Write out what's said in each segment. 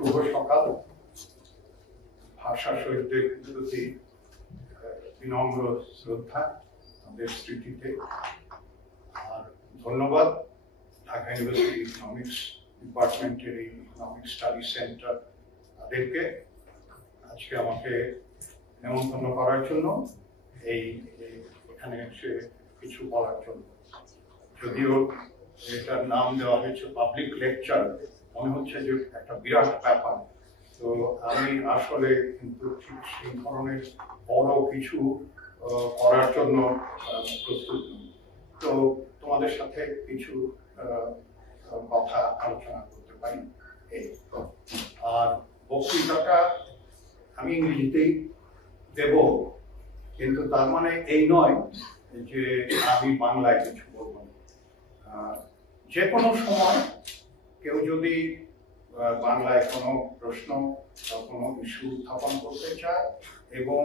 শুভ সকাল। ভাষা শহীদদের প্রতি বিনম্র শ্রদ্ধা আমাদের স্মৃতিতে, আর ধন্যবাদ ঢাকা ইউনিভার্সিটি ইকোনমিক্স ডিপার্টমেন্টের এই ইকোনমিক স্টাডি সেন্টার তাদেরকে আজকে আমাকে নেমন্তন্ন করার জন্য, এখানে এসে কিছু বলার জন্য। যদিও এটার নাম দেওয়া হয়েছে পাবলিক লেকচার, মনে হচ্ছে যে একটা বিরাট ব্যাপার, তো আমি আসলে কিন্তু ঠিক সেই ধরনের বড় কিছু করার জন্য প্রস্তুত নই। তো তোমাদের সাথে কিছু কথা আলোচনা করতে পারি। আর বক্তৃতাটা আমি ইংরেজিতেই দেব, কিন্তু তার মানে এই নয় যে আমি বাংলায় কিছু বলব। যে কোনো সময় কেউ যদি বাংলায় কোনো প্রশ্ন বা কোনো ইস্যু উত্থাপন করতে চায় এবং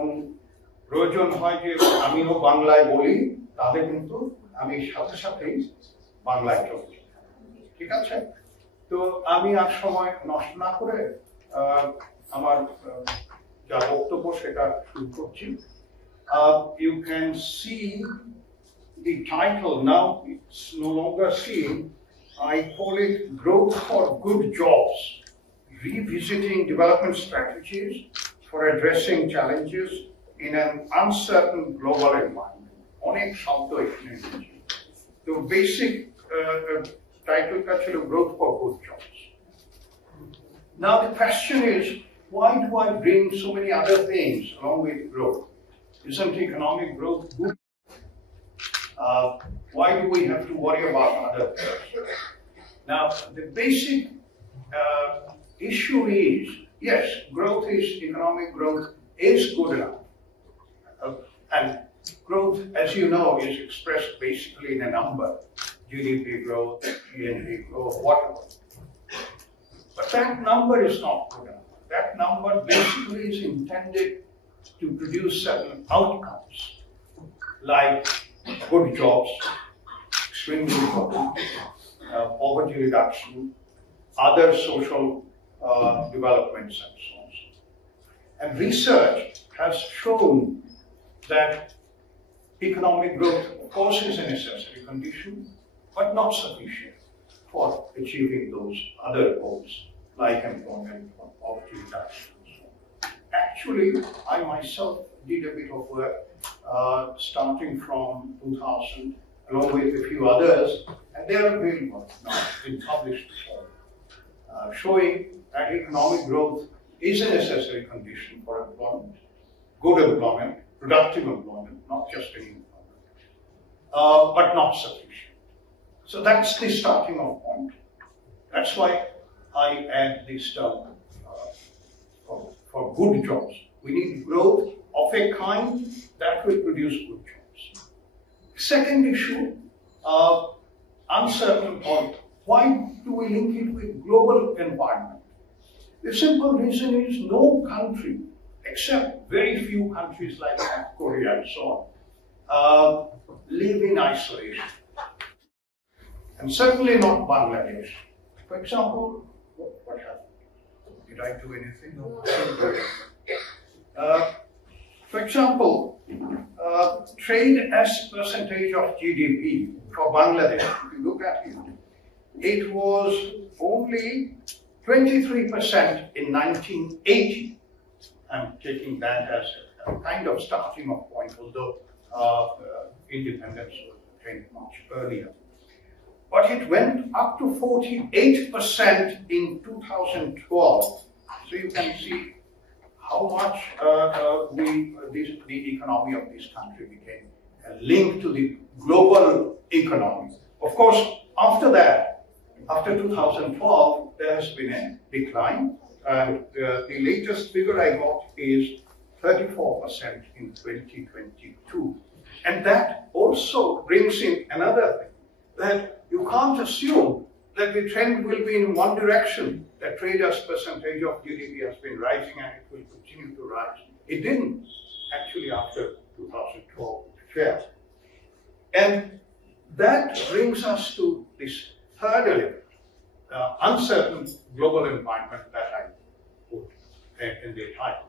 প্রয়োজন হয় যে আমিও বাংলায় বলি, তাহলে কিন্তু আমি সাথে সাথেই বাংলায় চলছি, ঠিক আছে? তো আমি আর সময় নষ্ট না করে আমার যা বক্তব্য সেটা শুরু করছি। You can see the title now, it's no longer seen. I call it Growth for Good Jobs, Revisiting Development Strategies for Addressing Challenges in an Uncertain Global Environment. অনেক শব্দ এখানে রয়েছে। তো বেসিক টাইটেলটা ছিল Growth for Good Jobs. Now the question is, why do I bring so many other things along with growth? Isn't economic growth good? Why do we have to worry about other things? Now, the basic issue is, yes, economic growth is good enough. And growth, as you know, is expressed basically in a number: GDP growth, GNP growth, whatever. But that number is not good enough. That number basically is intended to produce certain outcomes, like good jobs, extremely important, poverty reduction, other social developments, and so on. And research has shown that economic growth, of course, is a necessary condition, but not sufficient for achieving those other goals, like employment or poverty reduction. Actually, I myself did a bit of work starting from 2000, along with a few others, and they are available now, been published before, showing that economic growth is a necessary condition for employment, good employment, productive employment, not just any employment, but not sufficient. So that's the starting off point. That's why I add this term for good jobs. We need growth of a kind that will produce good jobs. Second issue, uncertain point. Why do we link it with global environment? The simple reason is no country, except very few countries like South Korea and so on, live in isolation. And certainly not Bangladesh. For example, what happened? Did I do anything? No. For example, trade as percentage of GDP for Bangladesh, if you look at it, it was only 23% in 1980. I'm taking that as a kind of starting off point, although independence was attained much earlier. But it went up to 48% in 2012. So you can see how much the economy of this country became linked to the global economy. Of course, after that, after 2012, there has been a decline. And the latest figure I got is 34% in 2022. And that also brings in another thing, that you can't assume that the trend will be in one direction, that trade as percentage of GDP has been rising and it will continue to rise. It didn't actually after 2012, it fell. And that brings us to this third element, uncertain global environment that I in their title.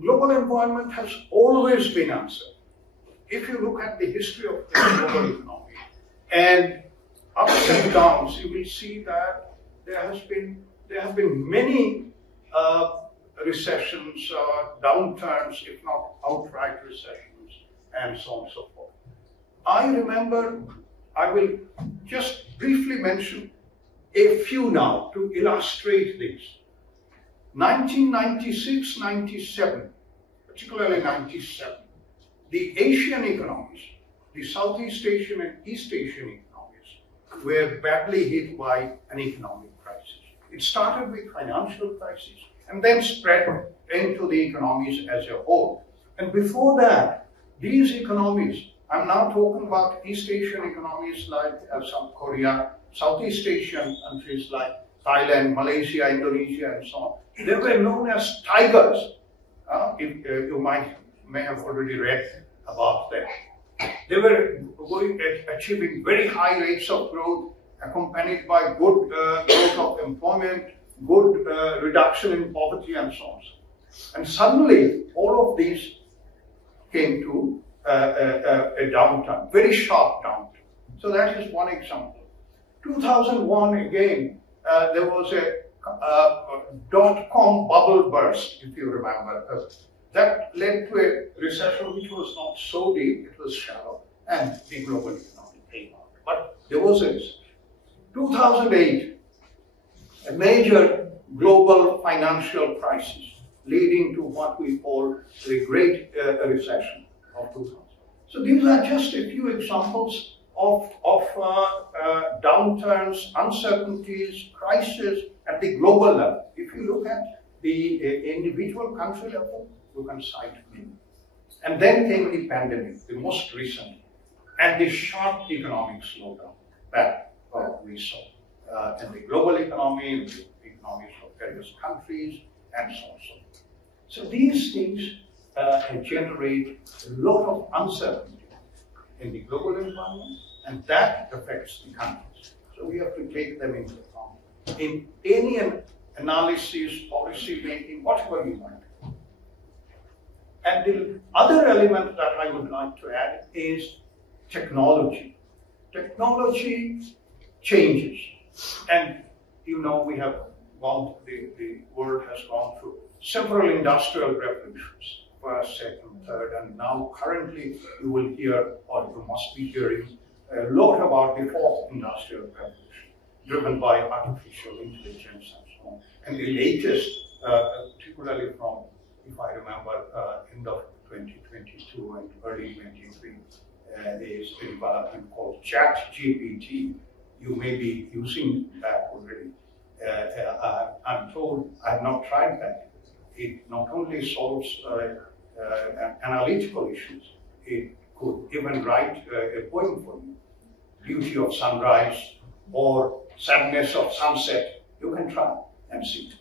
Global environment has always been uncertain. If you look at the history of the global economy and ups and downs, you will see that there have been many recessions, downturns, if not outright recessions, and so on and so forth. I remember, I will just briefly mention a few now to illustrate this. 1996-97, particularly 97, the Asian economies, the Southeast Asian and East Asian economies, were badly hit by an economic crisis. It started with financial crisis and then spread into the economies as a whole. And before that, these economies, I'm now talking about East Asian economies like South Korea, Southeast Asian countries like Thailand, Malaysia, Indonesia, and so on. They were known as tigers. You may have already read about them. They were achieving very high rates of growth, accompanied by good growth of employment, good reduction in poverty, and so on. And suddenly, all of these came to a downturn, very sharp downturn. So that is one example. 2001 again, there was a dot-com bubble burst, if you remember. That led to a recession which was not so deep, it was shallow, and the global economy came out. But there was a recession. 2008, a major global financial crisis leading to what we call the Great Recession of 2000. So these are just a few examples of downturns, uncertainties, crises at the global level. If you look at the individual country level, you can cite many. And then came the pandemic, the most recent, and the sharp economic slowdown that we saw in the global economy, in the economies of various countries, and so on. So these things generate a lot of uncertainty in the global environment, and that affects the countries. So we have to take them into account in any analysis, policy making, whatever you want. And the other element that I would like to add is technology. Technology changes, and you know we have gone. The world has gone through several industrial revolutions. First, second, third, and now currently you will hear, or you must be hearing, a lot about the fourth industrial revolution, driven by artificial intelligence and so on. And the latest, particularly from, if I remember, end of 2022 and early 23, is a development called ChatGPT. You may be using that already. I'm told, I've not tried that. It not only solves analytical issues, it could even write a poem for you. Beauty of sunrise or sadness of sunset. You can try and see.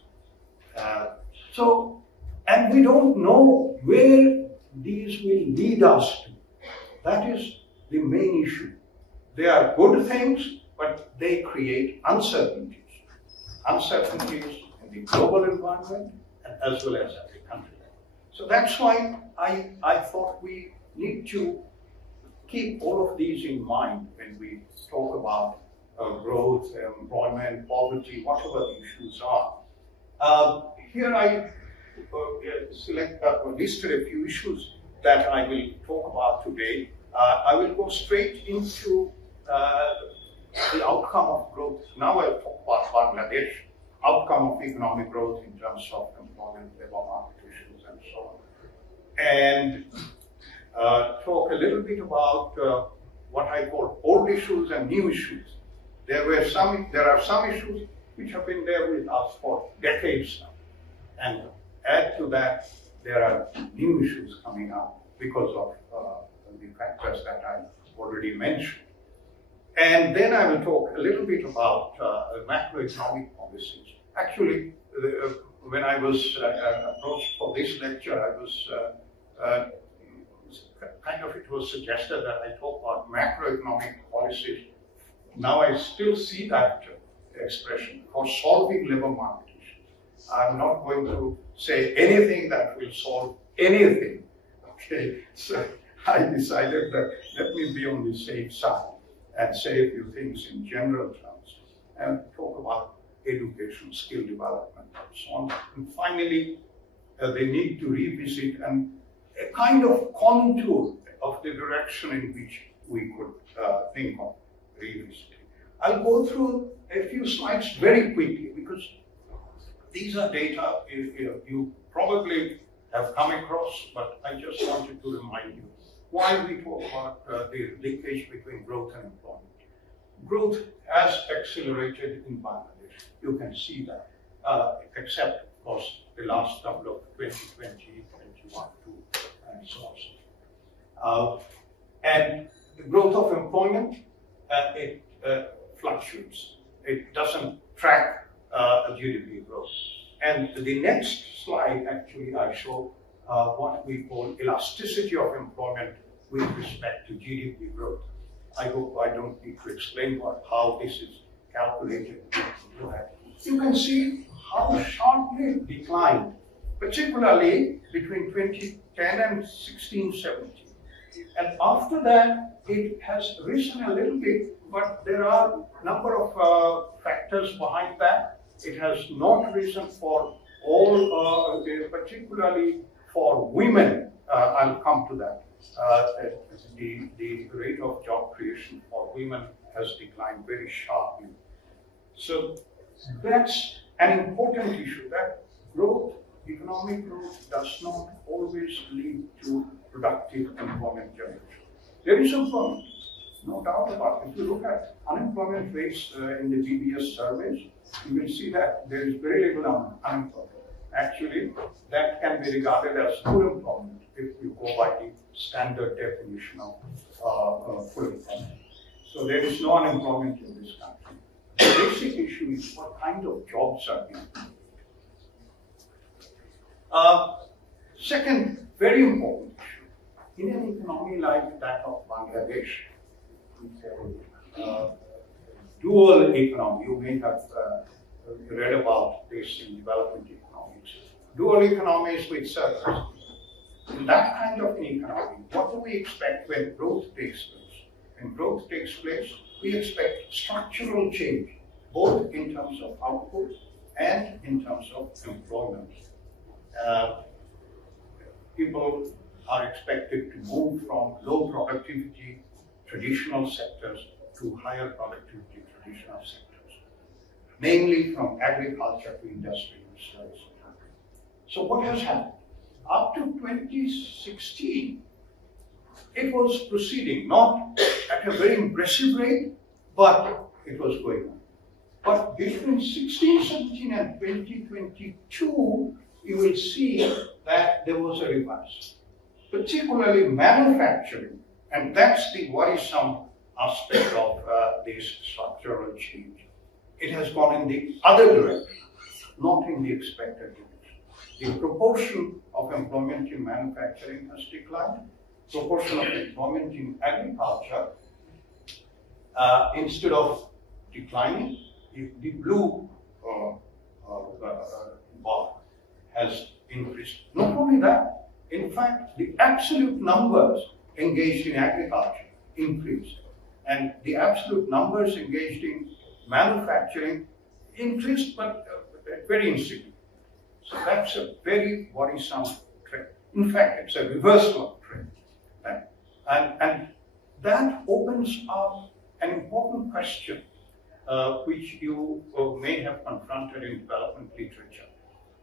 And we don't know where these will lead us to. That is the main issue. They are good things, but they create uncertainties. Uncertainties in the global environment as well as at the country level. So that's why I thought we need to keep all of these in mind when we talk about growth, employment, poverty, whatever the issues are. Here I listed a few issues that I will talk about today. I will go straight into the outcome of growth. Now I'll talk about Bangladesh, outcome of economic growth in terms of employment, labor market issues, and so on. And talk a little bit about what I call old issues and new issues. There are some issues which have been there with us for decades now. And add to that, there are new issues coming up because of the factors that I already mentioned. And then I will talk a little bit about macroeconomic policies. Actually, when I was approached for this lecture, I was it was suggested that I talk about macroeconomic policies. Now I still see that expression for solving labor market issues. I'm not going to say anything that will solve anything. Okay, so I decided that let me be on the safe side and say a few things in general terms and talk about education, skill development, and so on. And finally, they need to revisit and a kind of contour of the direction in which we could think of revisiting. I'll go through a few slides very quickly because these are data you probably have come across, but I just wanted to remind you why we talk about the linkage between growth and employment. Growth has accelerated in Bangladesh. You can see that, except, of course, the last couple of 2020, 21, 2, and so on. And the growth of employment, it fluctuates. It doesn't track GDP growth. And the next slide, actually, I show what we call elasticity of employment with respect to GDP growth. I hope I don't need to explain how this is calculated. You can see how sharply it declined, particularly between 2010 and 16, 17. And after that, it has risen a little bit, but there are a number of factors behind that. It has not risen for all, particularly for women. I'll come to that. The rate of job creation for women has declined very sharply. So that's an important issue, that growth, economic growth, does not always lead to productive employment generation. There is employment, no doubt about it. If you look at unemployment rates in the BBS surveys, you will see that there is very little unemployment. Actually, that can be regarded as full employment if you go by the standard definition of full employment. So there is no unemployment in this country. The basic issue is what kind of jobs are being created. Second, very important issue, in an economy like that of Bangladesh, dual economy, you may have read about this in development economics, dual economies with surplus. In that kind of an economy, what do we expect when growth takes place? When growth takes place, we expect structural change, both in terms of output and in terms of employment. People are expected to move from low productivity traditional sectors to higher productivity traditional sectors, mainly from agriculture to industry and services. So what has happened? Up to 2016, it was proceeding, not at a very impressive rate, but it was going on. But between 16, 17 and 2022, you will see that there was a reverse, particularly manufacturing, and that's the worrisome aspect of this structural change. It has gone in the other direction, not in the expected direction. The proportion of employment in manufacturing has declined. Proportion of employment in agriculture, instead of declining, the blue bar has increased. Not only that, in fact, the absolute numbers engaged in agriculture increased, and the absolute numbers engaged in manufacturing increased, but very insignificant. So that's a very worrisome trend. In fact, it's a reversal of trend. And that opens up an important question, which you may have confronted in development literature.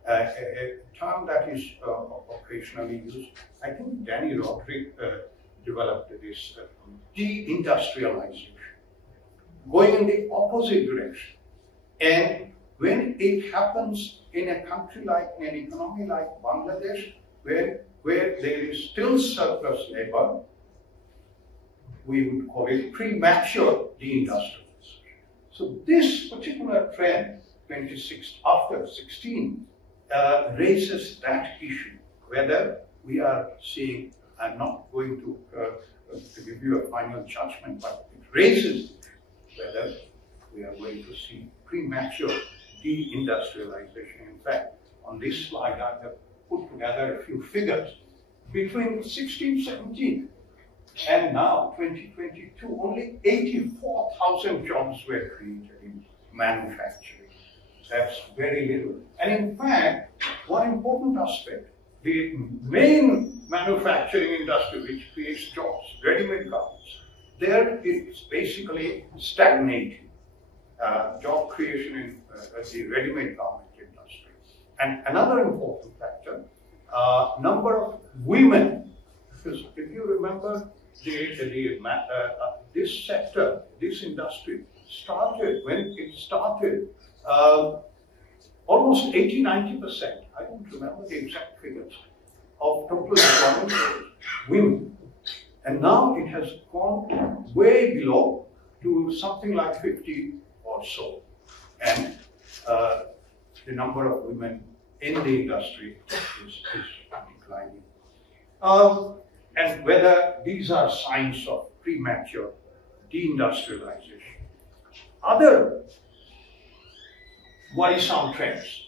A term that is occasionally used, I think Danny Roderick developed this, de-industrialization, going in the opposite direction. And when it happens in a country like, in an economy like Bangladesh, where there is still surplus labor, we would call it premature deindustrialization. So this particular trend, after 16, raises that issue, whether we are seeing, I'm not going to give you a final judgment, but it raises whether we are going to see premature deindustrialization. In fact, on this slide, I have put together a few figures. Between 1617 and now, 2022, only 84,000 jobs were created in manufacturing. That's very little. And in fact, one important aspect, the main manufacturing industry which creates jobs, ready-made garments, there it's basically stagnating. Job creation in the ready-made garment industry. And another important factor, number of women, because if you remember, this sector, this industry started, when it started, almost 80–90%, I don't remember the exact figures, of total employment was women. And now it has gone way below to something like 50 or so. And the number of women in the industry is declining. And whether these are signs of premature deindustrialization. Other worrisome trends.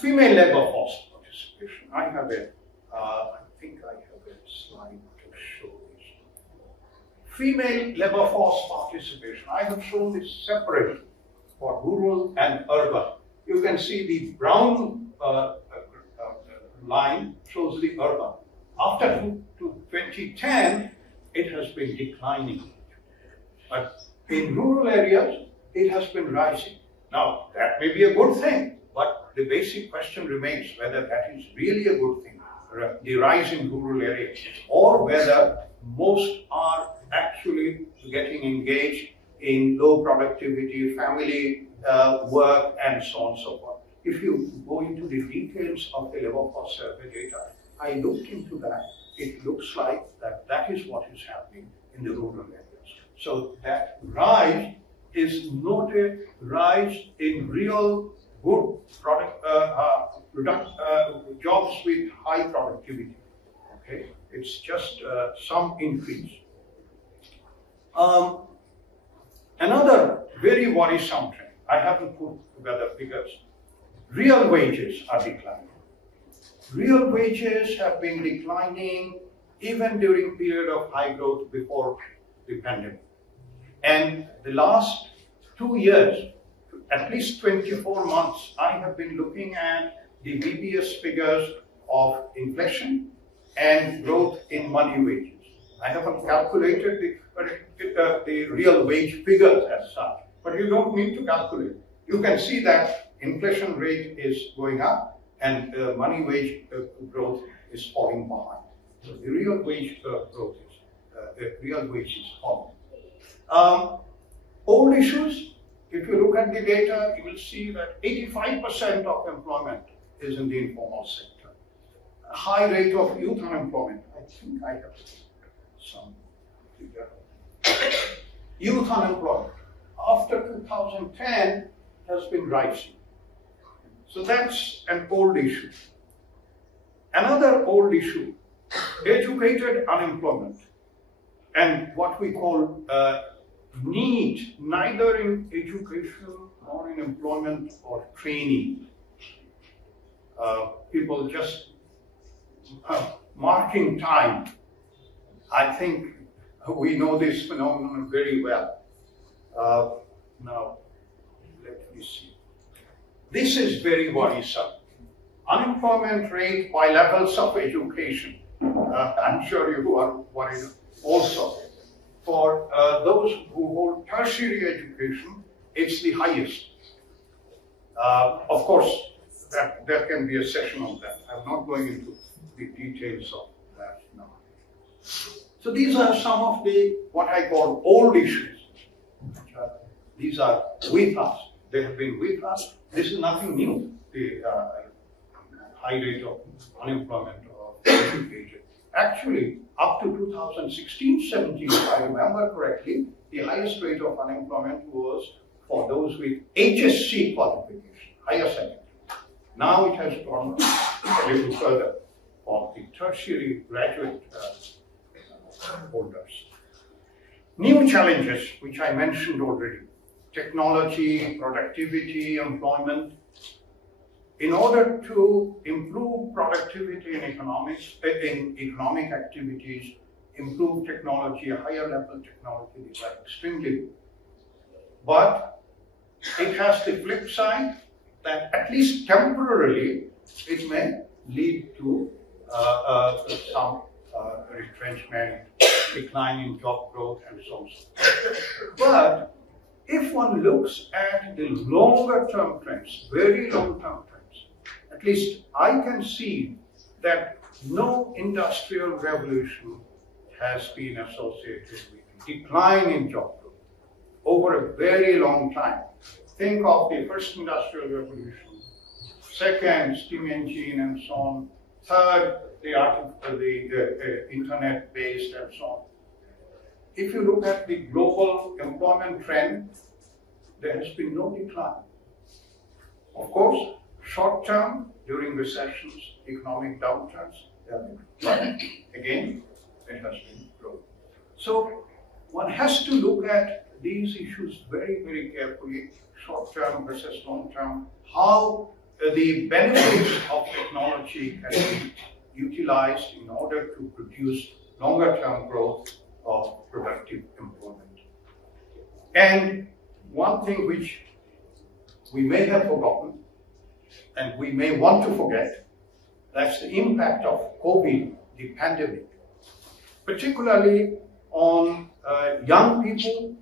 Female labor force participation. I have I think I have a slide to show this. Female labor force participation. I have shown this separately for rural and urban. You can see the brown line shows the urban. After 2010, it has been declining. But in rural areas, it has been rising. Now, that may be a good thing, but the basic question remains whether that is really a good thing, the rise in rural areas, or whether most are actually getting engaged in low productivity, family work, and so on and so forth. If you go into the details of the labor force survey data, I looked into that. It looks like that is what is happening in the rural areas. So that rise is not a rise in real good jobs with high productivity. Okay, it's just some increase. Another very worrisome trend. I haven't put together figures. Real wages are declining. Real wages have been declining even during period of high growth before the pandemic. And the last 2 years, at least 24 months, I have been looking at the VBS figures of inflation and growth in money wages. I haven't calculated the real wage figures as such, but you don't need to calculate. You can see that inflation rate is going up and money wage growth is falling behind. So the real wage growth is, real wage is falling. Old issues, if you look at the data, you will see that 85% of employment is in the informal sector. A high rate of youth unemployment. I think I have some figure. Youth unemployment, after 2010, has been rising. So that's an old issue. Another old issue, educated unemployment, and what we call need, neither in education nor in employment or training. People just marking time. I think we know this phenomenon very well. Now, let me see. This is very worrisome. Unemployment rate by levels of education. I'm sure you are worried also. For those who hold tertiary education, it's the highest. Of course, there can be a session on that. I'm not going into the details of that now. So these are some of the, what I call old issues. These are with us. They have been with us. This is nothing new. The high rate of unemployment of education. Actually, up to 2016-17, if I remember correctly, the highest rate of unemployment was for those with HSC qualification, higher secondary. Now it has gone a little further for the tertiary graduate holders. New challenges, which I mentioned already. technology, productivity, employment. In order to improve productivity in economic activities, improve technology, higher level technology, these are extremely good. But it has the flip side that at least temporarily it may lead to some retrenchment, decline in job growth, and so on. But if one looks at the longer term trends, very long term trends, at least I can see that no industrial revolution has been associated with decline in job growth over a very long time. Think of the first industrial revolution, second steam engine and so on, third the internet-based and so on. If you look at the global employment trend, there has been no decline. Of course, short term, during recessions, economic downturns, but again, it has been growth. So one has to look at these issues very, very carefully, short term versus long term, how the benefits of technology can be utilized in order to produce longer term growth of productive employment. And one thing which we may have forgotten and we may want to forget, that's the impact of COVID, the pandemic, particularly on young people,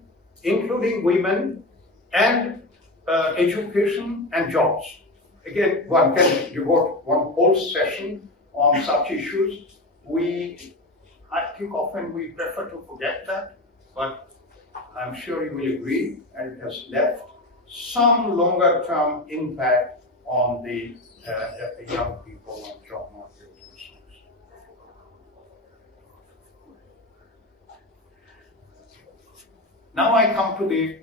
including women, and education and jobs. Again, one can devote one whole session on such issues. I think often we prefer to forget that, but I'm sure you will agree, and it has left some longer term impact on the young people on job market. Now I come to the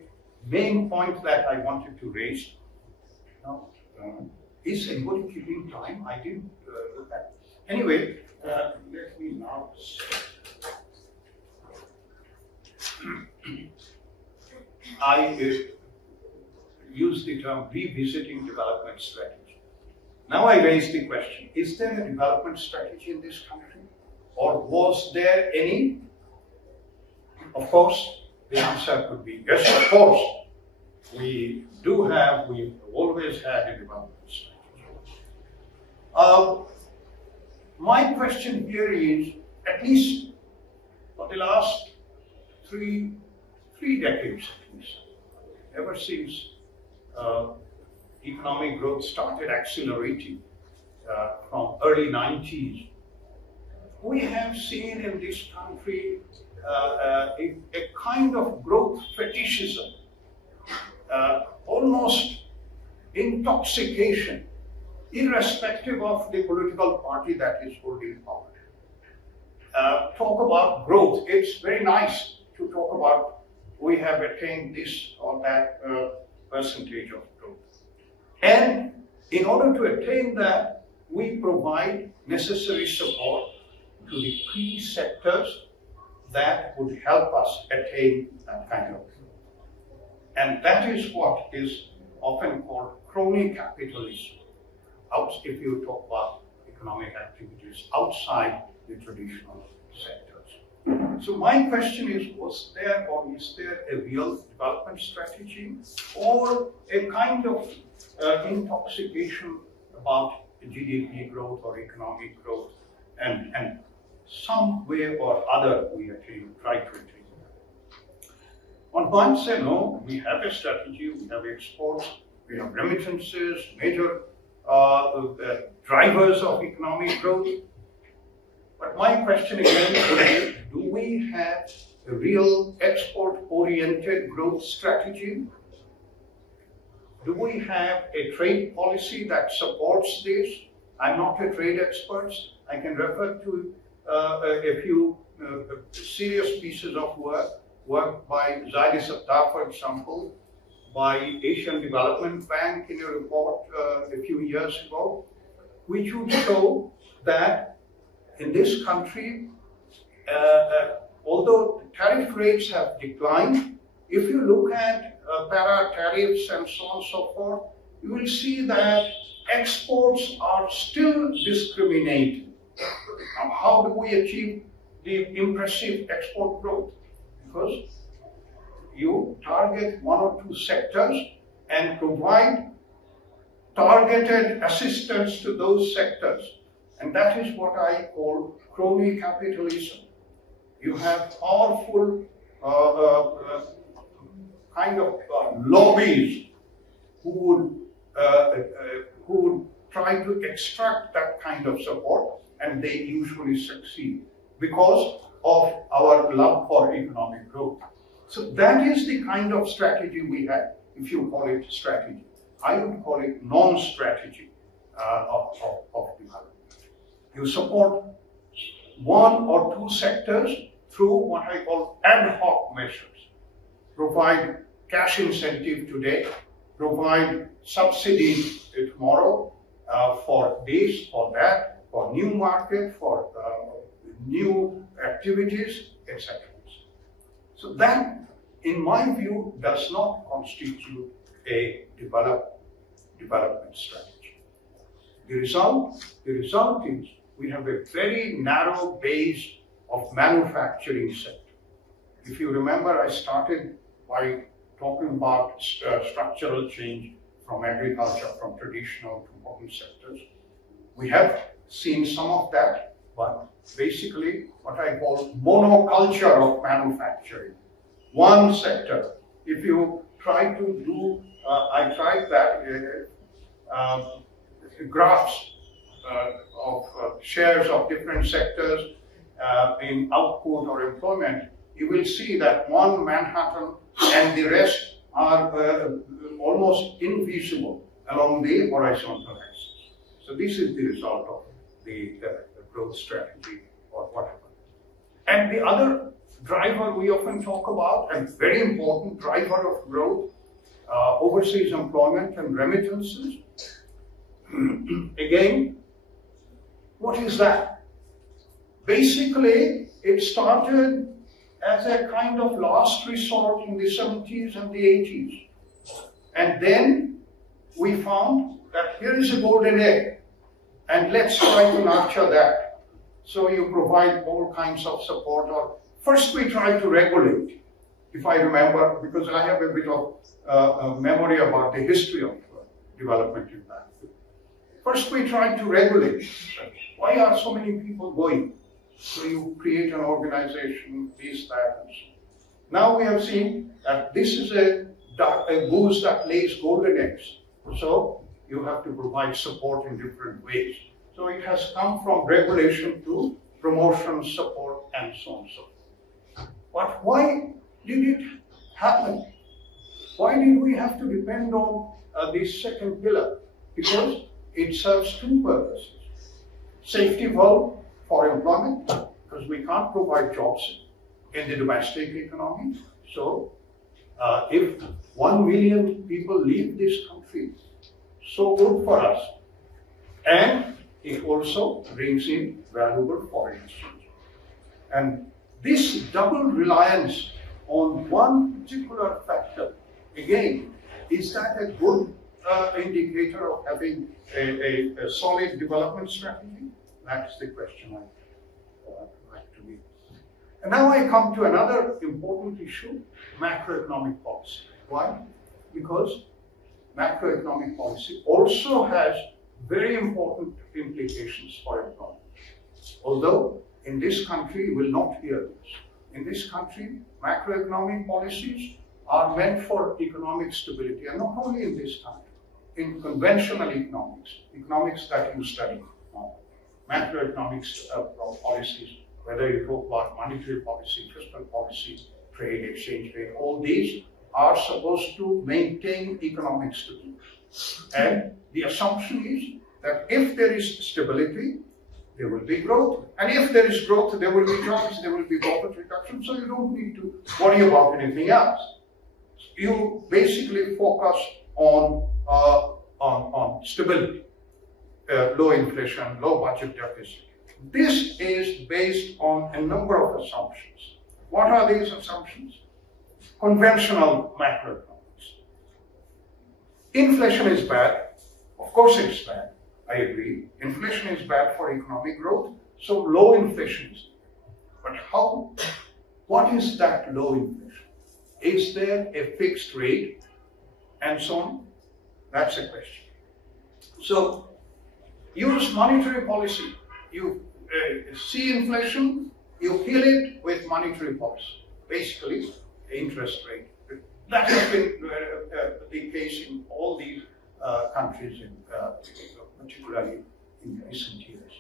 main point that I wanted to raise. Now, is anybody killing time? I didn't look at it. Anyway, let me now. I use the term revisiting development strategy. Now I raise the question, is there a development strategy in this country? Or was there any? Of course, the answer could be yes, of course. We've always had a development strategy. My question here is, at least for the last three decades at least, ever since economic growth started accelerating from early 90s, we have seen in this country a kind of growth fetishism, almost intoxication, irrespective of the political party that is holding power. Talk about growth. It's very nice to talk about we have attained this or that percentage of growth. And in order to attain that, we provide necessary support to the key sectors that would help us attain that kind of growth. And that is what is often called crony capitalism, if you talk about economic activities outside the traditional sectors. So my question is, was there or is there a real development strategy or a kind of intoxication about GDP growth or economic growth, and some way or other we try to attain that? On one side, no, we have a strategy, we have exports, we have remittances, major drivers of economic growth. But my question again is, do we have a real export-oriented growth strategy? Do we have a trade policy that supports this? I'm not a trade expert. I can refer to a few serious pieces of work by Zaidi Sattar, for example, by Asian Development Bank in a report a few years ago, which would show that in this country, although tariff rates have declined, if you look at para-tariffs and so on and so forth, you will see that exports are still discriminated. Now, how do we achieve the impressive export growth? Because you target one or two sectors and provide targeted assistance to those sectors. And that is what I call crony capitalism. You have powerful kind of lobbies who would try to extract that kind of support, and they usually succeed because of our love for economic growth. So that is the kind of strategy we have, if you call it strategy. I would call it non-strategy of development. You support one or two sectors through what I call ad hoc measures. Provide cash incentive today, provide subsidies tomorrow for this, for that, for new market, for new activities, etc. So that, in my view, does not constitute a development strategy. The result is we have a very narrow base of manufacturing sector. If you remember, I started by talking about structural change from agriculture, from traditional to modern sectors. We have seen some of that, but basically what I call monoculture of manufacturing. One sector. If you try to do, I tried that, graphs of shares of different sectors in output or employment, you will see that one Manhattan and the rest are almost invisible along the horizontal axis. So this is the result of the growth strategy or whatever. And the other driver we often talk about, and very important driver of growth, overseas employment and remittances. Again, what is that? Basically, it started as a kind of last resort in the 70s and the 80s. And then we found that here is a golden egg, and let's try to nurture that. So you provide all kinds of support. Or first we try to regulate, if I remember, because I have a bit of memory about the history of development in that. First we try to regulate. Why are so many people going? So you create an organization, this, that, and so. Now we have seen that this is a goose that lays golden eggs. So you have to provide support in different ways. So it has come from regulation to promotion, support, and so on and so forth. But why did it happen? Why did we have to depend on this second pillar? Because it serves two purposes. Safety valve for employment, because we can't provide jobs in the domestic economy. So if 1 million people leave this country, so good for us. And it also brings in valuable foreign exchange. And this double reliance on one particular factor, again, is that a good indicator of having a solid development strategy? That's the question I'd like to make. And now I come to another important issue, macroeconomic policy. Why? Because macroeconomic policy also has very important implications for employment. Although in this country you will not hear this. In this country, macroeconomic policies are meant for economic stability, and not only in this country, in conventional economics that you study. Macroeconomics policies, whether you talk about monetary policy, fiscal policy, trade, exchange rate, all these are supposed to maintain economic stability. And the assumption is that if there is stability, there will be growth. And if there is growth, there will be jobs, there will be poverty reduction, so you don't need to worry about anything else. You basically focus on stability. Low inflation, low budget deficit. This is based on a number of assumptions. What are these assumptions? Conventional macroeconomics. Inflation is bad. Of course it's bad. I agree. Inflation is bad for economic growth. So low inflation is there. But what is that low inflation? Is there a fixed rate and so on? That's a question. So use monetary policy. You see inflation, you kill it with monetary policy. Basically, interest rate. That has been the case in all these countries, particularly in recent years.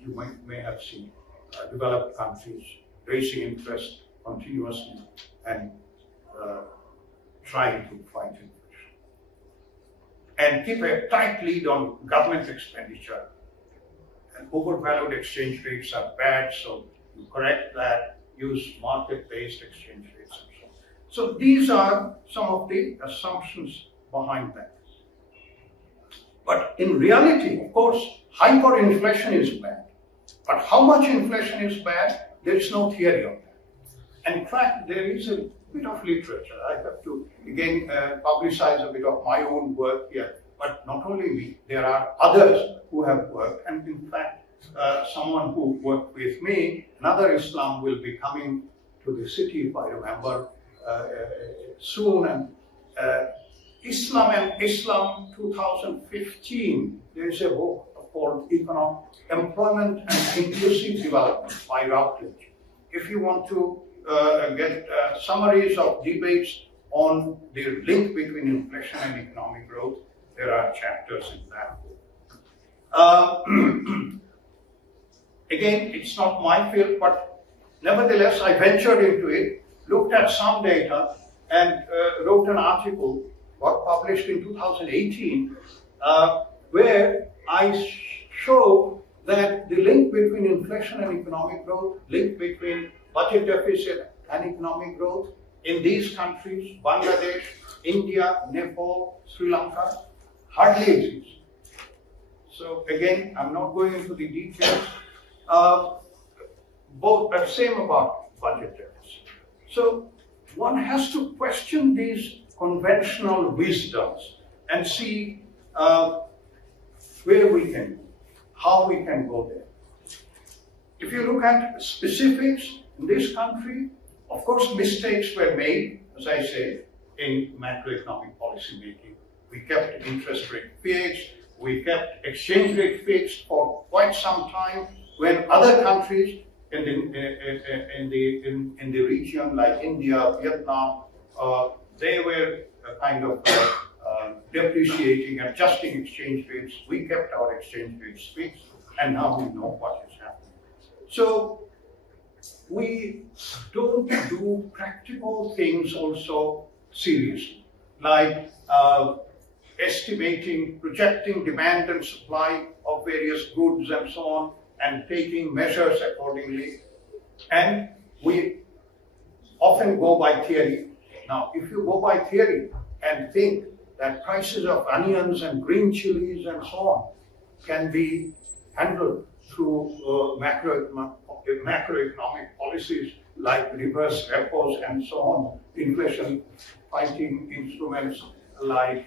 You may have seen developed countries raising interest continuously and trying to fight inflation. And keep a tight lead on government expenditure. And overvalued exchange rates are bad, so you correct that, use market-based exchange rates and so on. So these are some of the assumptions behind that. But in reality, of course, hyperinflation is bad. But how much inflation is bad, there is no theory of that. And in fact, there is a bit of literature. I have to, again, publicize a bit of my own work here. But not only me, there are others who have worked. And in fact, someone who worked with me, another Islam, will be coming to the city, if I remember, soon. And Islam and Islam 2015, there is a book called Employment and Inclusive Development by Routledge. If you want to get summaries of debates on the link between inflation and economic growth, there are chapters in that book. Again, it's not my field, but nevertheless, I ventured into it, looked at some data, and wrote an article, got published in 2018, where I show that the link between inflation and economic growth, link between budget deficit and economic growth in these countries, Bangladesh, India, Nepal, Sri Lanka, hardly exists. So again, I'm not going into the details. Same about budget deficit. So one has to question these conventional wisdoms and see where we can go, how we can go there. If you look at specifics in this country, of course mistakes were made, as I say, in macroeconomic policy making. We kept interest rate fixed, we kept exchange rate fixed for quite some time, when other countries in the region like India, Vietnam, they were kind of depreciating, adjusting exchange rates. We kept our exchange rates fixed, and now we know what is happening. So we don't do practical things also seriously, like estimating, projecting demand and supply of various goods and so on, and taking measures accordingly. And we often go by theory. Now, if you go by theory and think that prices of onions and green chilies and so on can be handled through macroeconomic policies like reverse repos and so on, inflation fighting instruments like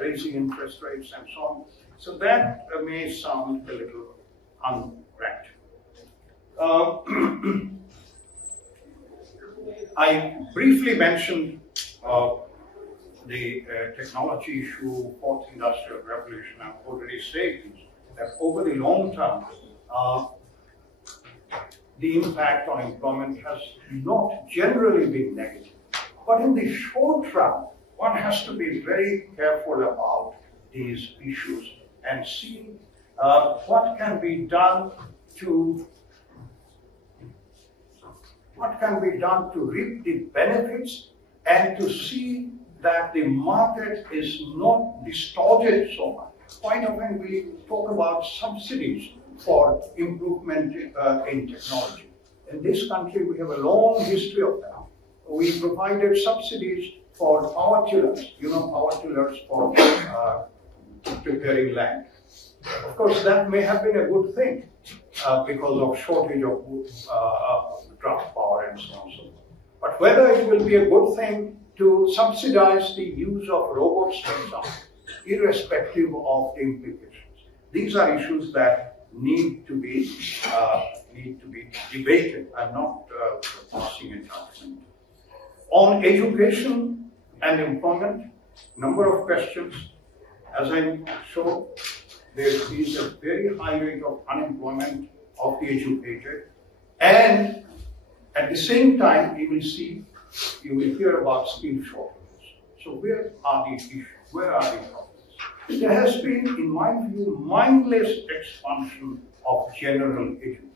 raising interest rates and so on. So that may sound a little unpractical. I briefly mentioned the technology issue, fourth industrial revolution. I've already said that over the long term, the impact on employment has not generally been negative. But in the short run, one has to be very careful about these issues and see what can be done to reap the benefits and to see that the market is not distorted so much. Quite often we talk about subsidies for improvement in technology. In this country, we have a long history of that. We provided subsidies for power tillers, power tillers for preparing land. Of course, that may have been a good thing because of shortage of draft power and so on and so forth. But whether it will be a good thing to subsidize the use of robots, for example, irrespective of the implications. These are issues that need to be debated. I'm not passing a judgment. On education and employment, number of questions. As I showed, there is a very high rate of unemployment of the educated, and at the same time, you will hear about skill shortages. So where are the issues? Where are the problems? There has been, in my view, mindless expansion of general education.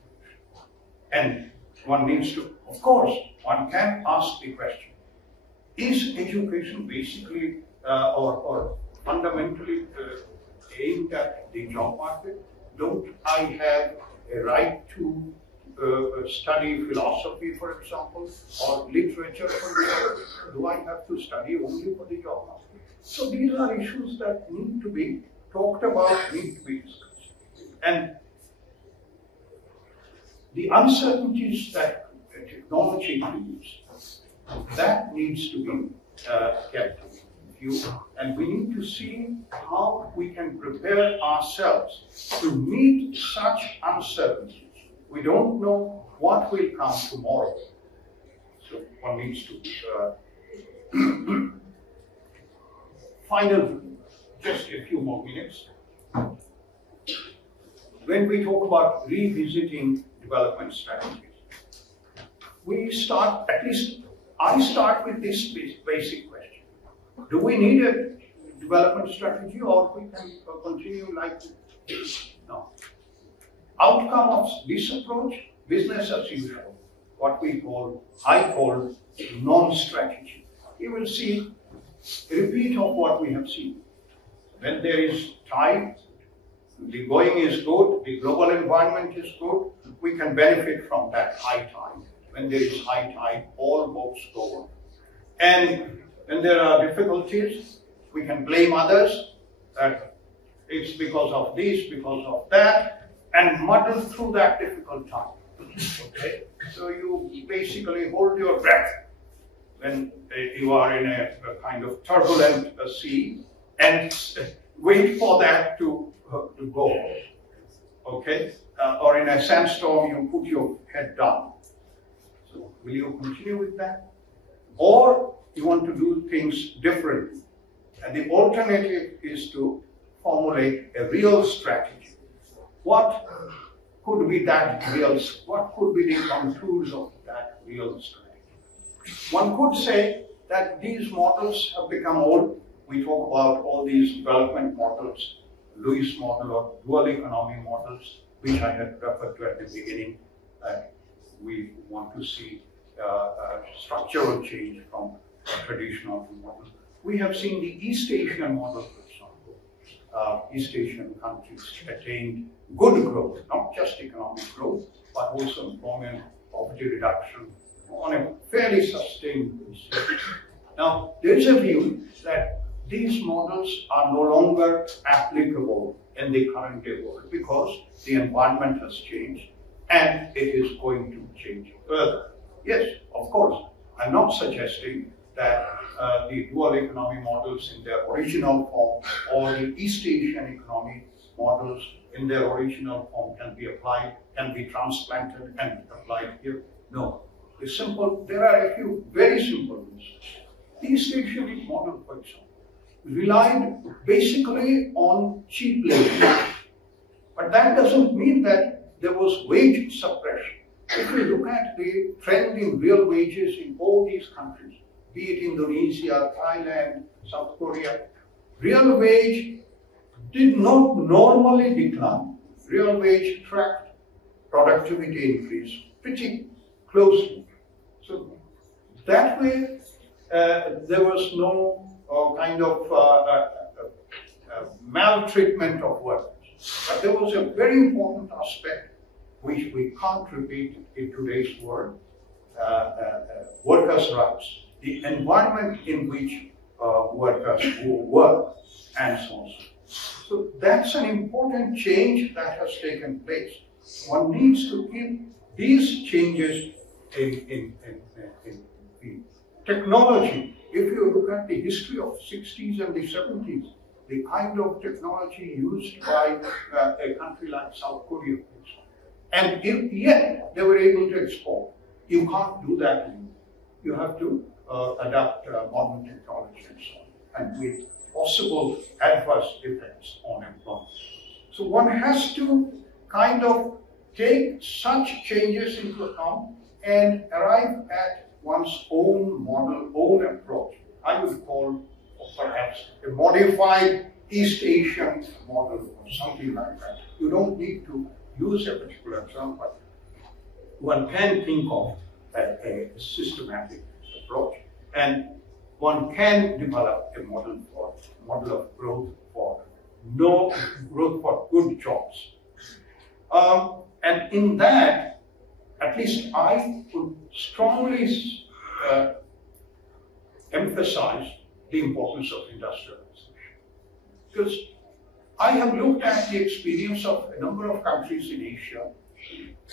And one needs to, of course, one can ask the question, is education basically or fundamentally aimed at the job market? Don't I have a right to study philosophy, for example, or literature, for example? Do I have to study only for the job market? So these are issues that need to be talked about, need to be discussed. And the uncertainties that technology creates, that needs to be kept in view. And we need to see how we can prepare ourselves to meet such uncertainties. We don't know what will come tomorrow. So one needs to final, just a few more minutes. When we talk about revisiting development strategies, we start, at least I start with this basic question. Do we need a development strategy, or we can continue like this? No. Outcome of this approach, business as usual, what I call non-strategy. You will see a repeat of what we have seen. When there is tide, the going is good, the global environment is good, we can benefit from that high tide. When there is high tide, all boats go on. And when there are difficulties, we can blame others, that it's because of this, because of that, and muddle through that difficult time. Okay? So you basically hold your breath when you are in a kind of turbulent sea, and wait for that to go. Okay? Or in a sandstorm, you put your head down. So will you continue with that? Or you want to do things differently? And the alternative is to formulate a real strategy. What could be that real? What could be the contours of that real strategy? One could say that these models have become old. We talk about all these development models, Lewis model or dual economy models, which I had referred to at the beginning. We want to see structural change from a traditional model. We have seen the East Asian model, for example. East Asian countries attained good growth, not just economic growth, but also employment, poverty reduction on a fairly sustained basis. Now, there is a view that these models are no longer applicable in the current day world because the environment has changed and it is going to change further. Yes, of course, I'm not suggesting that the dual economy models in their original form or the East Asian economy models in their original form can be applied, can be transplanted and applied here. No. It's simple. There are a few very simple reasons. The East Asian model, for example, relied basically on cheap labor. But that doesn't mean that there was wage suppression. If we look at the trend in real wages in all these countries, be it Indonesia, Thailand, South Korea, real wage did not normally decline. Real wage tracked productivity increase pretty closely. So that way, there was no kind of maltreatment of workers. But there was a very important aspect which we can't repeat in today's world, workers' rights, the environment in which workers will work, and so on. So that's an important change that has taken place. One needs to keep these changes in technology. If you look at the history of 60s and the 70s, the kind of technology used by a country like South Korea. And yet they were able to export. You can't do that anymore. You have to adapt modern technology and so on, and with possible adverse effects on employment. So one has to kind of take such changes into account and arrive at one's own model, own approach. I would call perhaps a modified East Asian model or something like that. You don't need to use a particular term, but one can think of a systematic approach, and one can develop a model of growth for good jobs. And in that, at least I would strongly emphasize the importance of industrialization. Because I have looked at the experience of a number of countries in Asia,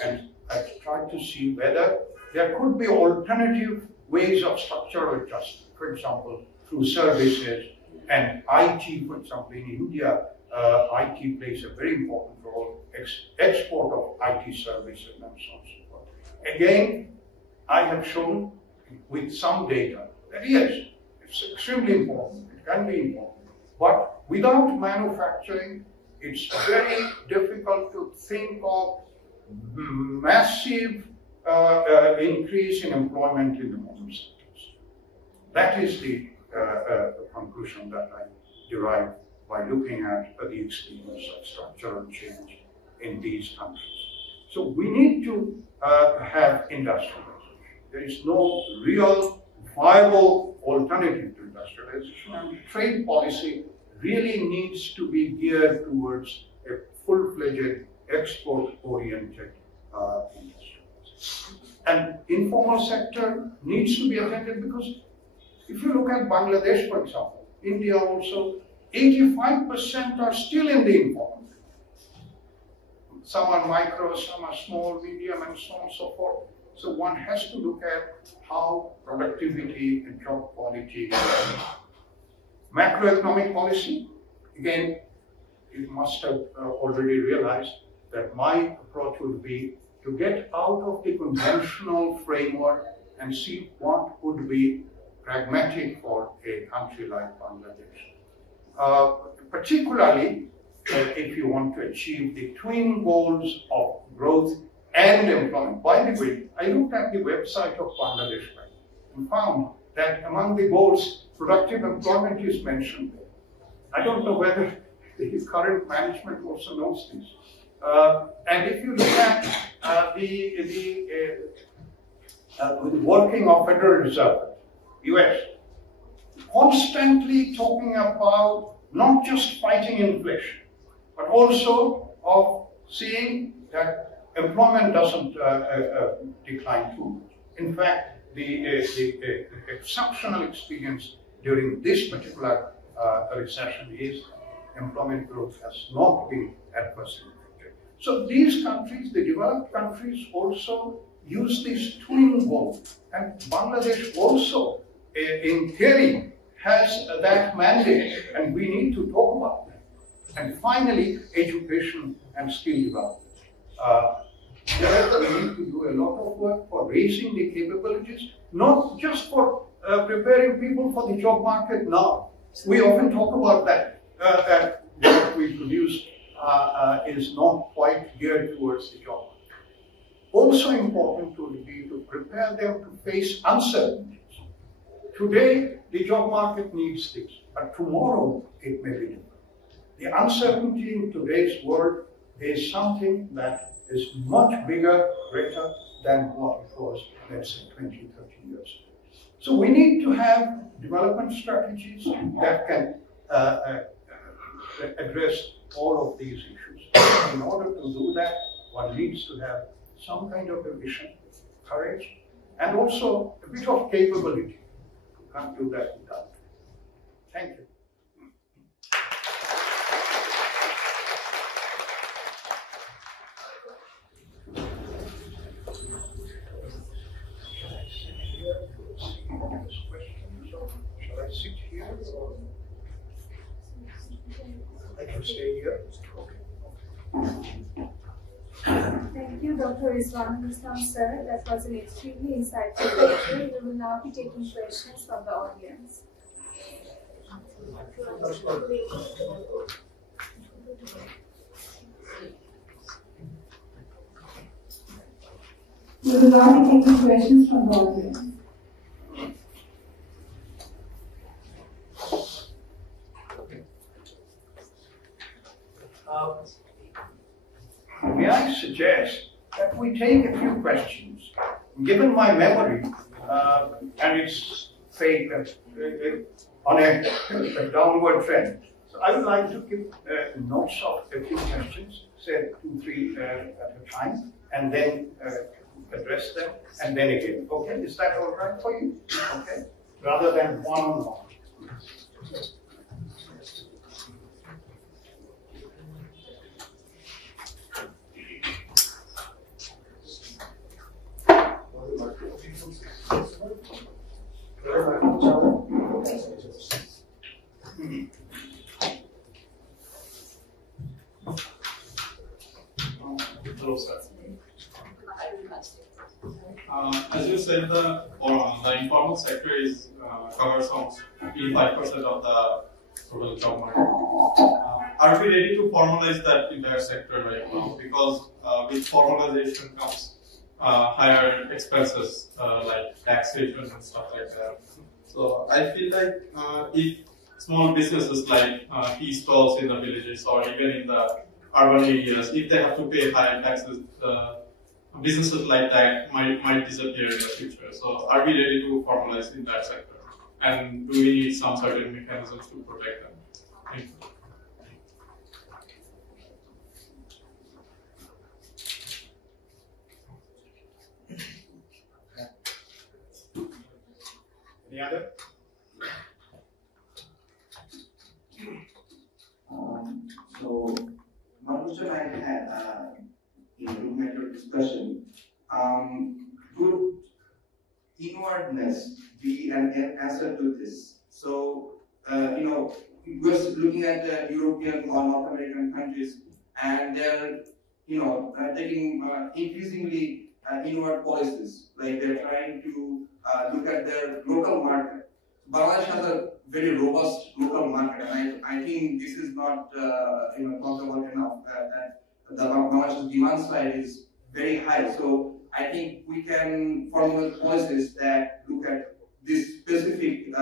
and I've tried to see whether there could be alternative ways of structural adjustment. For example, through services and IT, for example, in India, IT plays a very important role, export of IT services and so on and so forth. Again, I have shown with some data that yes, it's extremely important, it can be important, but without manufacturing, it's very difficult to think of massive increase in employment in the modern sectors. That is the conclusion that I derived by looking at the experience of structural change in these countries. So we need to have industrialization. There is no real viable alternative to industrialization, and trade policy really needs to be geared towards a full-fledged export-oriented industry. And informal sector needs to be attended, because if you look at Bangladesh, for example, India also, 85% are still in the informal sector. Some are micro, some are small, medium, and so on and so forth. So one has to look at how productivity and job quality. Macroeconomic policy, again, you must have already realized that my approach would be to get out of the conventional framework and see what would be pragmatic for a country like Bangladesh. Particularly if you want to achieve the twin goals of growth and employment. By the way, I looked at the website of Bangladesh Bank and found that among the goals, productive employment is mentioned there. I don't know whether the current management also knows this. And if you look at the working of Federal Reserve, US, constantly talking about not just fighting inflation, but also of seeing that employment doesn't decline too much. In fact, the exceptional experience during this particular recession is employment growth has not been adversely affected. So these countries, the developed countries, also use this twin goal, and Bangladesh also, in theory, has that mandate, and we need to talk about that. And finally, education and skill development. There we need to do a lot of work for raising the capabilities, not just for preparing people for the job market now. We often talk about that, that what we produce is not quite geared towards the job market. Also important would be to prepare them to face uncertainties. Today, the job market needs this, but tomorrow it may be different. The uncertainty in today's world is something that is much bigger, greater than what it was, let's say, 20, 30 years ago. So we need to have development strategies that can address all of these issues. In order to do that, one needs to have some kind of a vision, courage, and also a bit of capability. You can't do that without. Thank you. Shall I sit here or? Dr. Rizwanul Islam, sir. That was an extremely insightful lecture. We will now be taking questions from the audience. We will now be taking questions from the audience. May I suggest that we take a few questions? Given my memory, and it's fake on a downward trend, so I would like to give notes of a few questions, say 2, 3 at a time, and then address them, and then again. Okay, is that all right for you? Okay, rather than one-on-one. Hello, sir. As you said, the informal sector is covers almost 85% of the total job market. Are we ready to formalize that entire sector right now? Because with formalization comes higher expenses like taxation and stuff like that. So I feel like if small businesses like tea stalls in the villages or even in the urban areas, if they have to pay higher taxes, businesses like that might disappear in the future. So are we ready to formalize in that sector? And do we need some certain mechanisms to protect them? Thank you. Any other? So, one question I had looking at your discussion, could inwardness be an answer to this? So, we're looking at the European or North American countries, and they're, taking increasingly inward policies. Like they're trying to look at their local market. Bangladesh has a very robust local market, and I think this is not talked about enough. That the Bangladesh's demand side is very high. So I think we can formulate policies that look at this specific,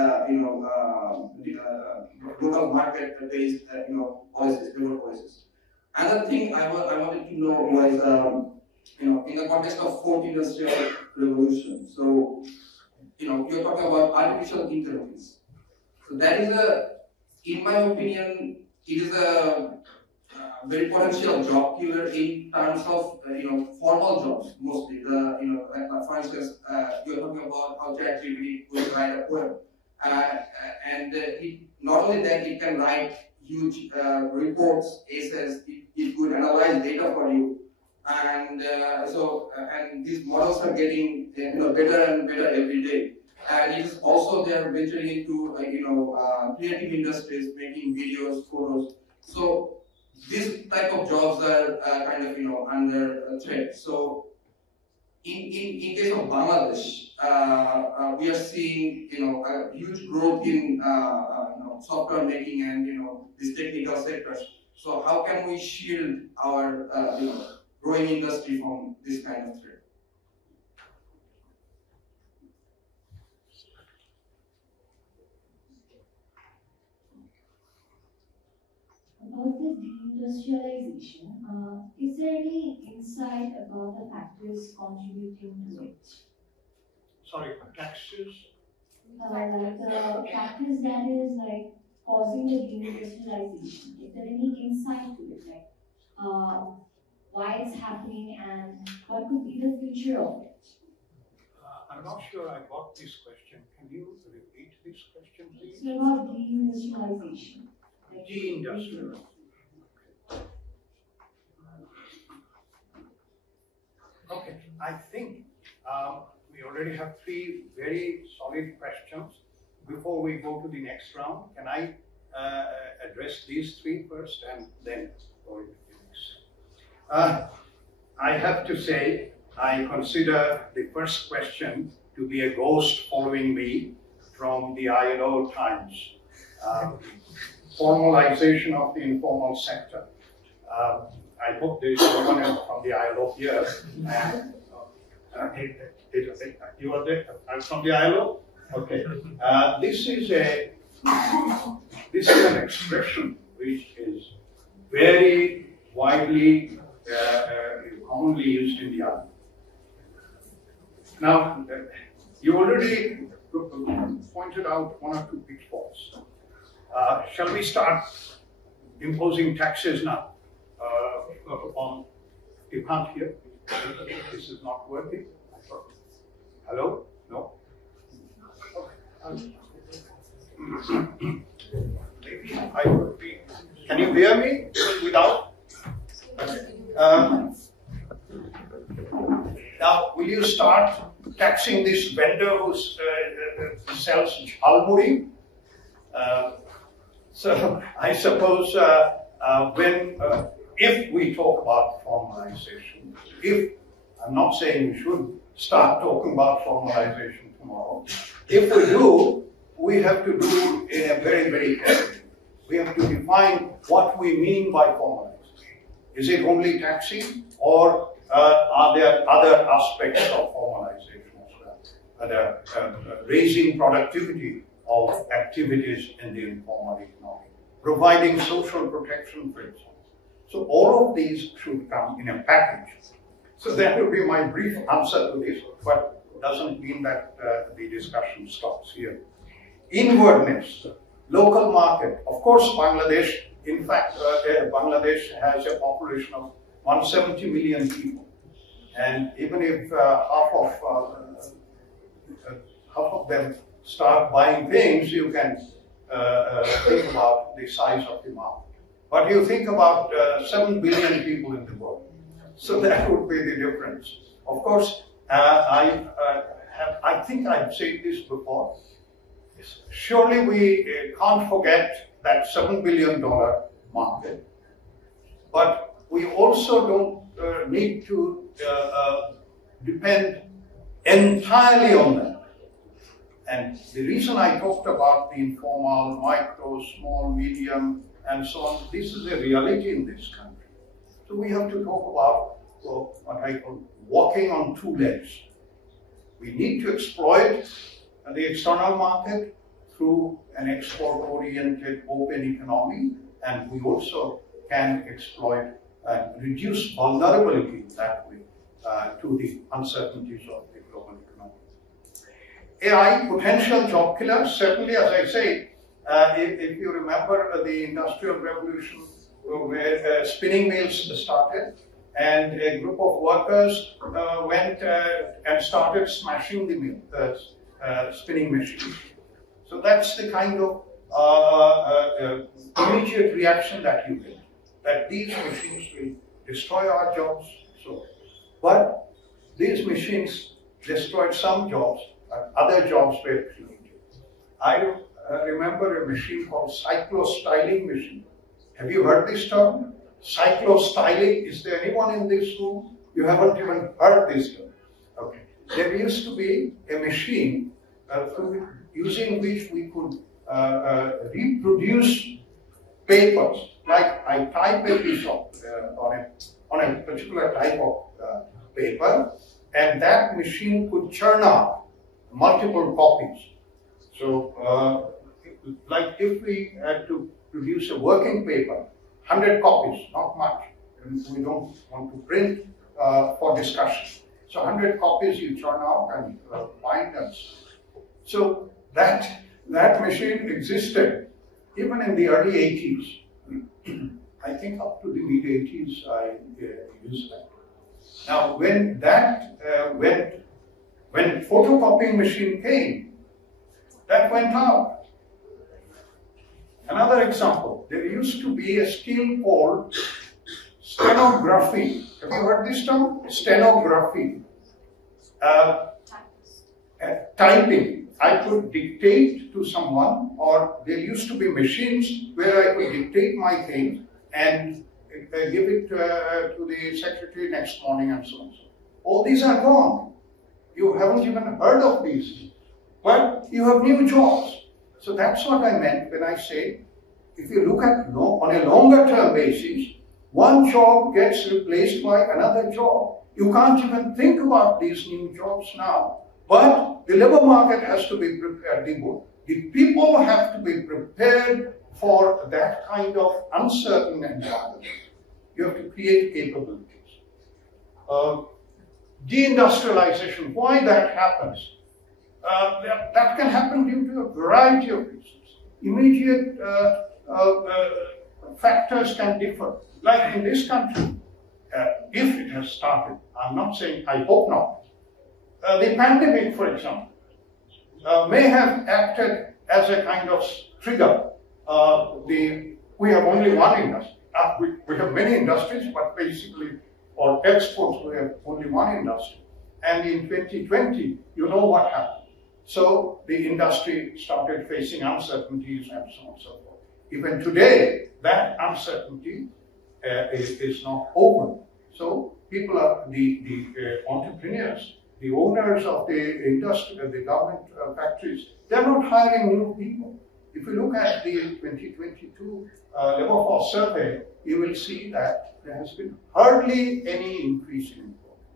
local market-based, policies, labor policies. Another thing I wanted to know was, in the context of fourth industrial revolution. So, you're talking about artificial intelligence. So that is in my opinion, it is a very potential job killer in terms of formal jobs mostly. For instance, you're talking about how ChatGPT will write a poem, and not only that, it can write huge reports, essays. It could analyze data for you, and and these models are getting better and better every day. And it is also they are venturing into creative industries, making videos, photos. So these type of jobs are kind of under threat. So in case of Bangladesh, we are seeing a huge growth in software making and these technical sectors. So how can we shield our growing industry from this kind of threat? About the deindustrialization, is there any insight about the factors contributing to it? Sorry, taxes? Like the factors that is like causing the deindustrialization. Is there any insight to it? Like why it's happening and what could be the future of it? I'm not sure I got this question. Can you repeat this question, please? It's about deindustrialization. Deindustrialization. Okay, I think we already have 3 very solid questions. Before we go to the next round, can I address these 3 first and then go into the next? I have to say, I consider the first question to be a ghost following me from the ILO times. Formalization of the informal sector. I hope there is someone else from the ILO here. You are there? I'm from the ILO? Okay. This is an expression which is very widely commonly used in the ILO. Now, you already pointed out one or two pitfalls. Shall we start imposing taxes now on? You can't hear. This is not working. Hello? No? Okay. Maybe I would be. Can you hear me without? Okay. Now, will you start taxing this vendor who sells jhalmuri? So I suppose if we talk about formalization, I'm not saying we should start talking about formalization tomorrow. If we do, we have to do in a very, very careful. We have to define what we mean by formalization. Is it only taxing, or are there other aspects of formalization as well? Raising productivity of activities in the informal economy, providing social protection, for instance. So all of these should come in a package. So that will be my brief answer to this, but doesn't mean that the discussion stops here. Inwardness, local market. Of course, Bangladesh, in fact, Bangladesh has a population of 170 million people. And even if half of them start buying things, you can think about the size of the market. But you think about 7 billion people in the world. So that would be the difference. Of course, I think I've said this before. Surely we can't forget that $7 billion market. But we also don't need to depend entirely on that. And the reason I talked about the informal, micro, small, medium, and so on, this is a reality in this country. So we have to talk about what I call walking on two legs. We need to exploit the external market through an export-oriented open economy, and we also can exploit and reduce vulnerability that way to the uncertainties of the global economy. AI, potential job killer, certainly, as I say, if you remember the Industrial Revolution, where spinning mills started, and a group of workers went and started smashing the spinning machines. So that's the kind of immediate reaction that you get, that these machines will destroy our jobs. But these machines destroyed some jobs, and other jobs were created. I remember a machine called cyclostyling machine. Have you heard this term? Cyclostyling. Is there anyone in this room? You haven't even heard this term. Okay. There used to be a machine using which we could reproduce papers. Like I type a piece of on a particular type of paper, and that machine could churn out multiple copies. So, like if we had to produce a working paper, 100 copies, not much. And we don't want to print for discussion. So 100 copies you churn out and bind them. So that machine existed even in the early 80s. I think up to the mid 80s I used that. Now when when photocopying machine came, that went out. Another example, there used to be a skill called stenography. Have you heard this term? Stenography. Typing. I could dictate to someone, or there used to be machines where I could dictate my things, and give it to the secretary next morning and so on. All these are gone. You haven't even heard of these things. But you have new jobs. So that's what I meant when I say, if you look at on a longer term basis, one job gets replaced by another job. You can't even think about these new jobs now. But the labor market has to be prepared. The people have to be prepared for that kind of uncertain environment. You have to create capabilities. Deindustrialization, why that happens? That can happen due to a variety of reasons. Immediate factors can differ. Like in this country, if it has started, I'm not saying, I hope not. The pandemic, for example, may have acted as a kind of trigger. We have only one industry. We have many industries, but basically, for exports, we have only one industry. And in 2020, you know what happened. So the industry started facing uncertainties and so on and so forth. Even today, that uncertainty is not over. So people are, the entrepreneurs, the owners of the industry, the government factories, they're not hiring new people. If you look at the 2022 labor force survey, you will see that there has been hardly any increase in employment.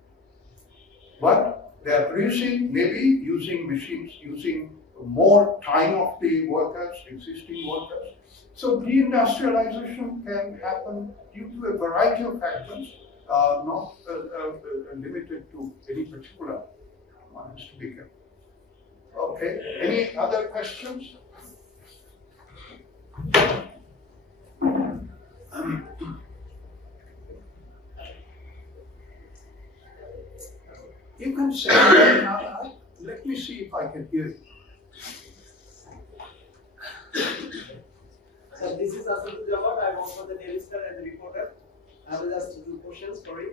But they are producing, maybe using machines, using more time of the workers, existing workers. So deindustrialization can happen due to a variety of factors, not limited to any particular. One has to be careful. Okay, any other questions? You can say, let me see if I can hear you. So this is Asad Jawad. I work for the Daily Star as a reporter. I will ask two questions for you.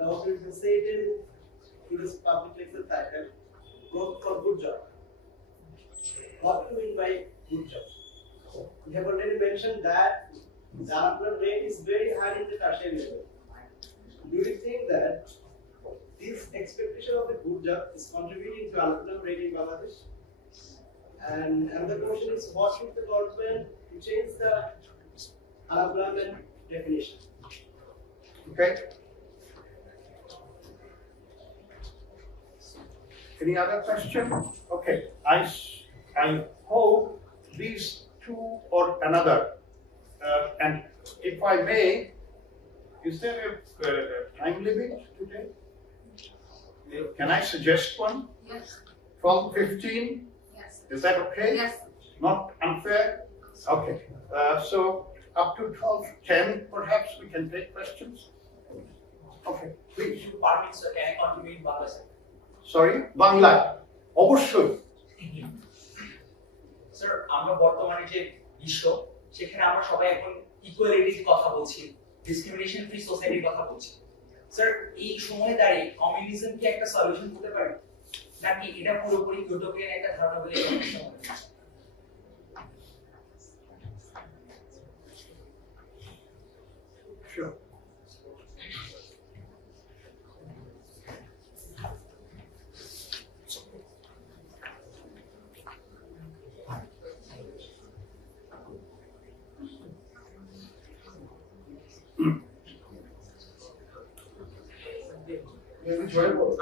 The opposition stated in this public lecture title, growth for good job. What do you mean by good job? We have already mentioned that the unemployment rate is very high in the tertiary level. Do you think that this expectation of a good job is contributing to unemployment rate in Bangladesh? And another question is, what should the government to change the unemployment definition? Okay. Any other question? Okay. I hope these two or another. And if I may, is there a time limit today? Can I suggest one? Yes. 12:15? Yes. Is that okay? Yes. Not unfair? Okay. So up to 12:10, perhaps we can take questions. Okay, please. If you permit, sir, can I continue in Bangla, sir? Sorry, Bangla. অবশ্যই। Sir, আমরা বর্তমানে যে বিশ্ব, সেখানে আমরা সবাই এখন ইকুয়ালিটির কথা বলছি, ডিসক্রিমিনেশন ফ্রি সোসাইটির কথা বলছি। স্যার, এই সময়ে দাঁড়িয়ে কমিউনিজম কি একটা সলিউশন হতে পারে, নাকি এটা পুরোপুরি ইউটোপিয়ান একটা ধারণা বলে মনে হয়? Sure.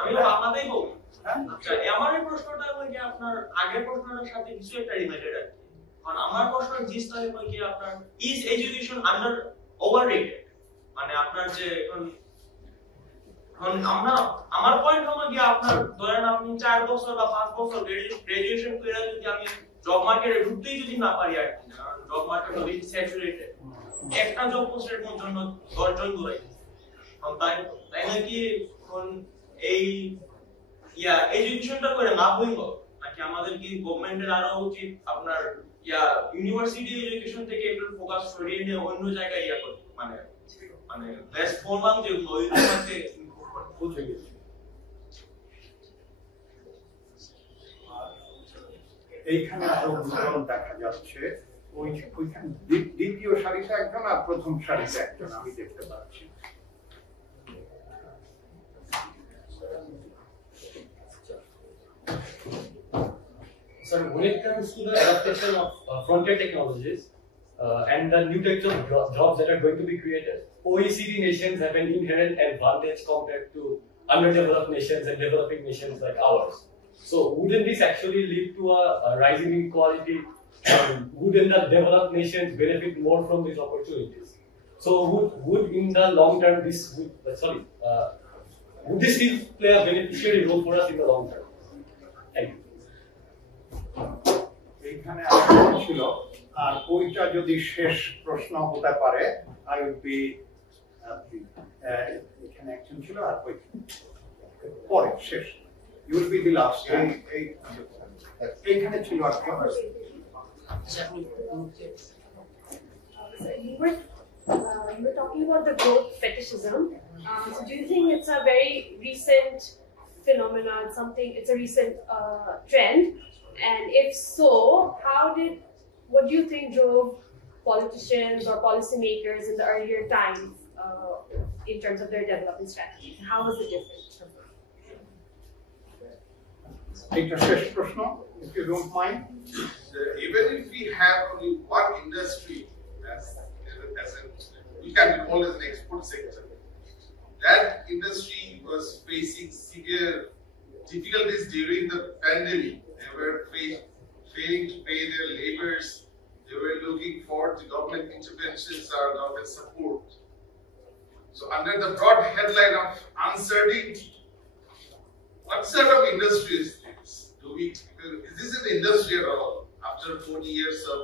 আমি আপনাদেরই বলি। আচ্ছা, আমার এই প্রশ্নটা হলো যে আপনার আগের প্রশ্নটার সাথে কিছু একটা রিলেটেড আছে। কারণ আমার প্রশ্নের জিনিসটা হলো যে আপনার ইজ এডুকেশন আন্ডার ওভাররেটেড, মানে আপনার যে এখন আমরা আমার পয়েন্ট হলো যে আপনার ধরেন আপনি 4 বছর বা 5 বছর গ্রাজুয়েশন করে যদি আমি জব মার্কেটে ঢুকতেই যদি না পারি আর কি, কারণ জব মার্কেট হলো স্যাচুরেটেড, একটা জব পোস্টের জন্য 10 জন দৌড়াই, তাই নাকি এই এডুকেশনটা করে লাভ হইল নাকি আমাদের কি গভর্নমেন্টের আরো উচিত আপনার ইউনিভার্সিটি এডুকেশন থেকে একটু ফোকাস সরিয়ে নিয়ে অন্য জায়গায় করতে, মানে বেস্ট ফরমাল যেগুলো ওইগুলোতে বুঝে গেছি। এইখানে আরো উদাহরণ দেখা যাচ্ছে ওইখানে দ্বিতীয় সারিতে একজন আর প্রথম সারিতে একজন আমি দেখতে পাচ্ছি। Sir, when it comes to the adaptation of frontier technologies and the new types of jobs that are going to be created, OECD nations have an inherent advantage compared to underdeveloped nations and developing nations like ours. So, wouldn't this actually lead to a rising inequality? And wouldn't the developed nations benefit more from these opportunities? So, would in the long term would this play a beneficiary role for us in the long term? Thank you. এইখানে আরেকটা ছিল, আর ওইটা যদি শেষ প্রশ্ন হতে পারে I would be এখানে একজন ছিল আর ওই পরে শেষ you will be the last. এইখানে ছিল আর You were talking about the growth fetishism. So do you think it's a very recent phenomenon, it's a recent trend? And if so, what do you think drove politicians or policymakers in the earlier times in terms of their development strategies? How was it different? Take a শেষ প্রশ্ন, if you don't mind. Even if we have only one industry we can be called as an export sector, that industry was facing severe difficulties during the pandemic. They were failing to pay their labors. They were looking for the government interventions or government support. So under the broad headline of uncertainty, what sort of industry is this? Is this an industry at all? After 40 years of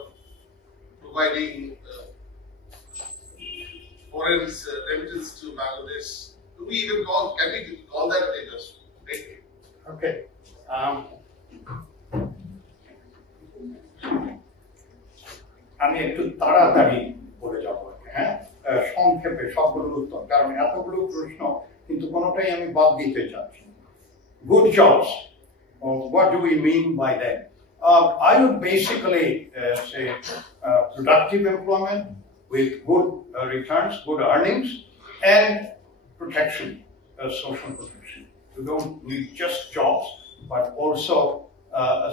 providing foreign remittance to Bangladesh, can we call that an industry? Thank you. Okay. আমি একটু তাড়াতাড়ি বলে যাব, হ্যাঁ, সংক্ষেপে সবগুলোর উত্তর, কারণ এতগুলো প্রশ্ন কিন্তু কোনোটাই আমি বাদ দিতে চাচ্ছি। Good jobs. What do we mean by that? I would basically say productive employment with good returns, good earnings, and protection, social protection. You don't need just jobs, but also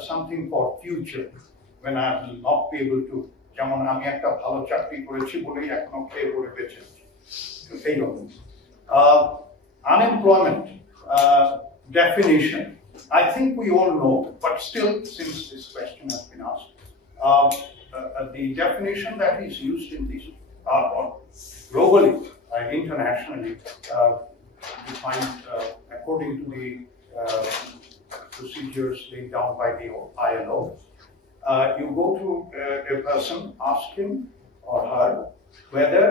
something for future when I will not be able to. যেমন আমি একটা ভালো চাকরি করেছি বলেই এখনো খেয়ে পড়ে বেঁচে আছি, এই রকম। Unemployment definition, I think we all know, but still, since this question has been asked, the definition that is used in this globally, internationally, defined according to the procedures laid down by the ILO. You go to a person, ask him or her whether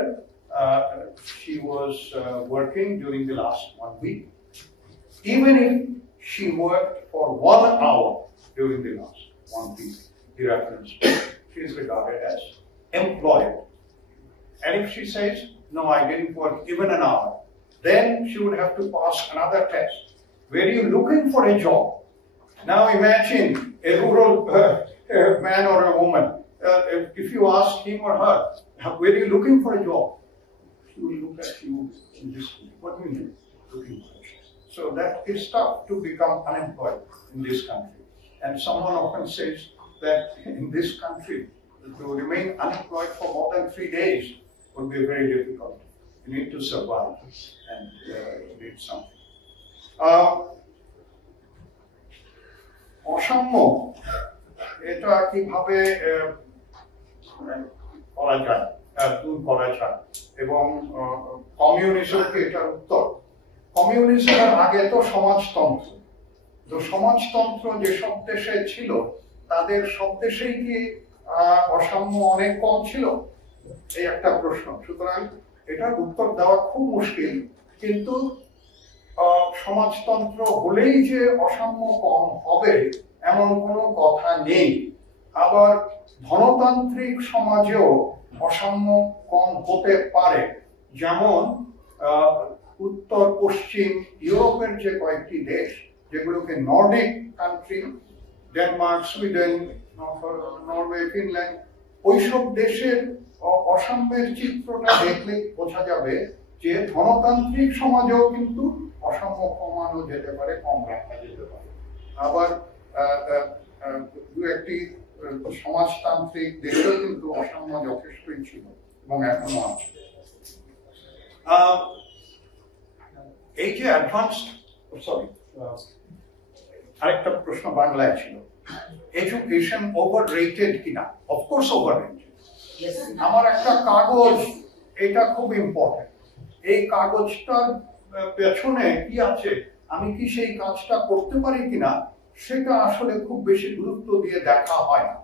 she was working during the last 1 week. Even if she worked for 1 hour during the last 1 week, the reference, she is regarded as employed. And if she says, no, I didn't work even an hour, then she would have to pass another test. Were you looking for a job? Now imagine a rural man or a woman. If you ask him or her, were you looking for a job? She will look at you in this way. What do you mean, looking for a job? So that is tough to become unemployed in this country. And someone often says that in this country, to remain unemployed for more than 3 days would be very difficult. You need to survive and you need something. অসাম্য, এটা কিভাবে করা যায়, দূর করা যায়, এবং communism কি এটার উত্তর? কমিউনিজমের আগে তো সমাজতন্ত্র, তো সমাজতন্ত্র যেসব দেশে ছিল তাদের সব দেশেই কি অসাম্য অনেক কম ছিল? এই একটা প্রশ্ন। সুতরাং এটার উত্তর দেওয়া খুব মুশকিল, কিন্তু সমাজতন্ত্র হলেই যে অসাম্য কম হবে এমন কোনো কথা নেই। আবার ধনতান্ত্রিক সমাজেও অসাম্য কম হতে পারে, যেমন উত্তর পশ্চিম ইউরোপের যে কয়েকটি দেশ যেগুলোকে Nordic country, Denmark, Sweden, Norway, Finland, ওইসব দেশের অসাম্যের চিত্রটা দেখলে বোঝা যাবে যে ধনতান্ত্রিক সমাজেও কিন্তু অসাম্য কমানো যেতে পারে, কম রাখা যেতে পারে। আবার দু একটি সমাজতান্ত্রিক দেশেও কিন্তু অসাম্য যথেষ্টই ছিল এবং এখনো আছে। এই যে অ্যাডভান্স, সরি আরেকটা প্রশ্ন বাংলায় ছিল, এডুকেশন ওভার রেটেড কিনা? Of course over rated. আমার একটা কাগজ, এটা খুব ইম্পর্টেন্ট, এই কাগজটার পেছনে কি আছে, আমি কি সেই কাজটা করতে পারি কিনা, সেটা আসলে খুব বেশি গুরুত্ব দিয়ে দেখা হয় না।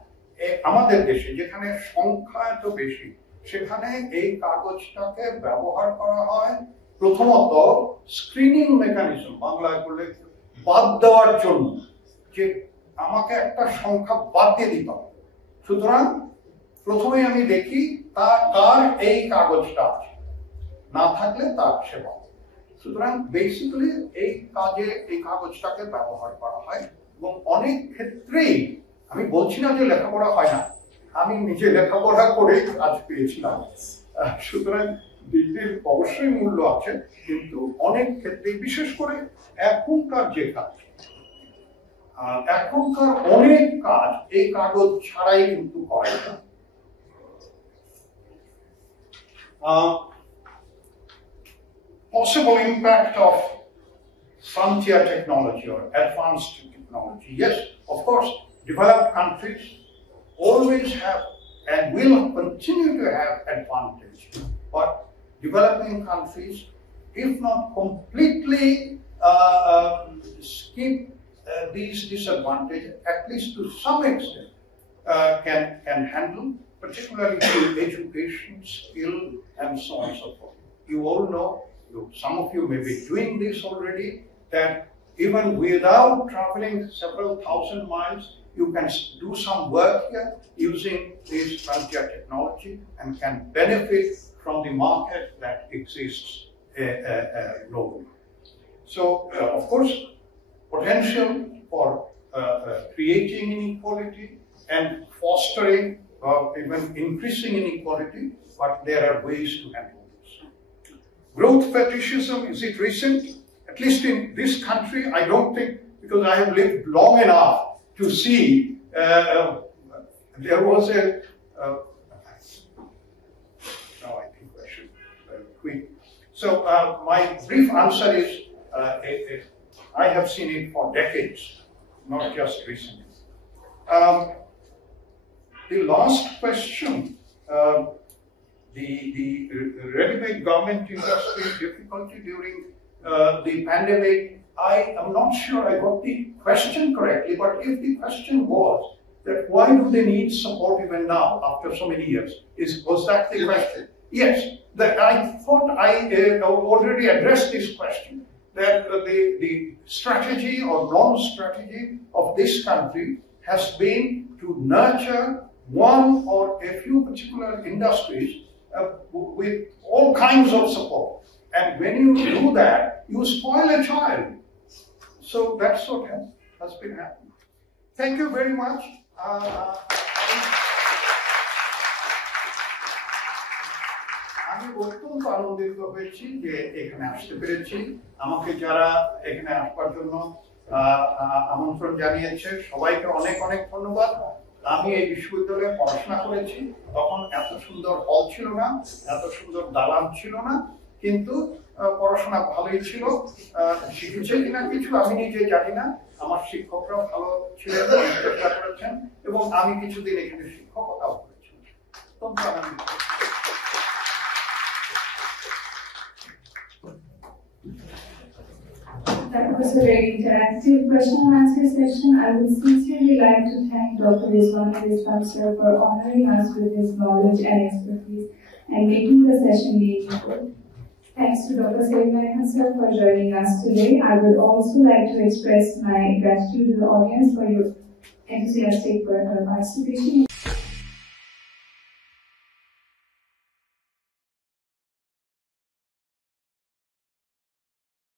আমাদের দেশে যেখানে সংখ্যা এত বেশি, সেখানে এই কাগজটাকে ব্যবহার করা হয় প্রথমত স্ক্রিনিং মেকানিজম, বাংলায় বললে বাদ দেওয়ার জন্য, যে আমাকে একটা সংখ্যা বাদ দিয়ে দিতে হবে। সুতরাং প্রথমে আমি দেখি তার এই কাগজটা আছে, না থাকলে তার সেবা। সুতরাং বেসিক্যালি এই কাজে এই কাগজটাকে ব্যবহার করা হয় এবং অনেক ক্ষেত্রেই, আমি বলছি না যে লেখাপড়া হয় না, আমি নিজে লেখাপড়া করেই কাজ পেয়েছিলাম। সুতরাং ডিগ্রির অবশ্যই মূল্য আছে, কিন্তু অনেক ক্ষেত্রে, বিশেষ করে এখনকার যে কাজ, এখনকার অনেক কাজ এই কাগজ ছাড়াই কিন্তু করে না। Possible impact of frontier technology or advanced technology. Yes, of course, developed countries always have and will continue to have advantage. But developing countries, if not completely skip these disadvantages, at least to some extent, can handle, particularly through education, skill, and so on and so forth. You all know, some of you may be doing this already, that even without traveling several thousand miles, you can do some work here using this frontier technology and can benefit from the market that exists globally. So, of course, potential for creating inequality and fostering or even increasing inequality, but there are ways to handle this. Growth fetishism, is it recent? At least in this country, I don't think, because I have lived long enough to see, there was a, no, I think I should quick. So my brief answer is, I have seen it for decades, not just recently. The last question, the ready-made garment industry difficulty during the pandemic, I am not sure I got the question correctly, but if the question was that why do they need support even now after so many years, was that the question? Yes, I thought I already addressed this question, that the strategy or non-strategy of this country has been to nurture one or a few particular industries with all kinds of support. And when you do that, you spoil a child. So that's what has been happening. Thank you very much. আমি অত্যন্ত আনন্দিত হয়েছি যে এখানে আসতে পেরেছি। আমাকে যারা এখানে আসবার জন্য আমন্ত্রণ জানিয়েছে সবাইকে অনেক অনেক ধন্যবাদ। আমি এই বিশ্ববিদ্যালয়ে পড়াশোনা করেছি, তখন এত সুন্দর হল ছিল না, এত সুন্দর দালান ছিল না, কিন্তু পড়াশোনা ভালোই ছিল। শিখেছে কিনা কিছু আমি নিজে জানি না, আমার শিক্ষকরাও ভালো ছিলেন, চেষ্টা করেছেন, এবং আমি কিছুদিন এখানে শিক্ষকতাও করেছি। অত্যন্ত আনন্দিত। That was a very interactive question and answer session. I would sincerely like to thank Dr. Rizwan sir for honoring us with his knowledge and expertise and making the session meaningful. Thanks to Dr. Saeed Maihan sir for joining us today. I would also like to express my gratitude to the audience for your enthusiastic participation in